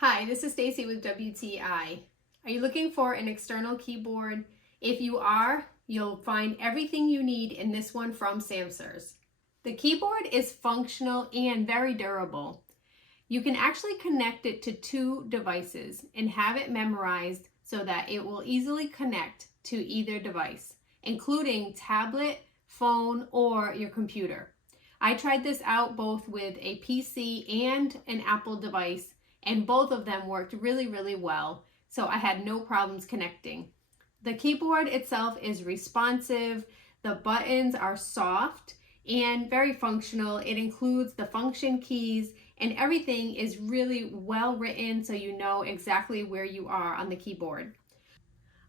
Hi, this is Stacy with WTI. Are you looking for an external keyboard? If you are, you'll find everything you need in this one from Samsers. The keyboard is functional and very durable. You can actually connect it to two devices and have it memorized so that it will easily connect to either device, including tablet, phone, or your computer. I tried this out both with a PC and an Apple device, and both of them worked really well, so I had no problems connecting. The keyboard itself is responsive, the buttons are soft and very functional. It includes the function keys and everything is really well written so you know exactly where you are on the keyboard.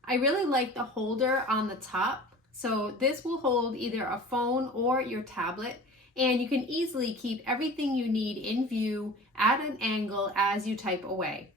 I really like the holder on the top, so this will hold either a phone or your tablet, and you can easily keep everything you need in view at an angle as you type away.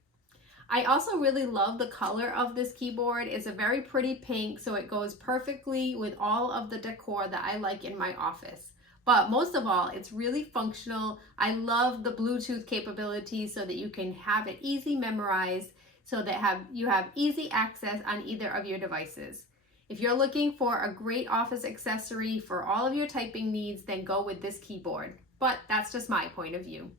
I also really love the color of this keyboard. It's a very pretty pink, so it goes perfectly with all of the decor that I like in my office. But most of all, it's really functional. I love the Bluetooth capability so that you can have it easy memorized, so that you have easy access on either of your devices. If you're looking for a great office accessory for all of your typing needs, then go with this keyboard. But that's just my point of view.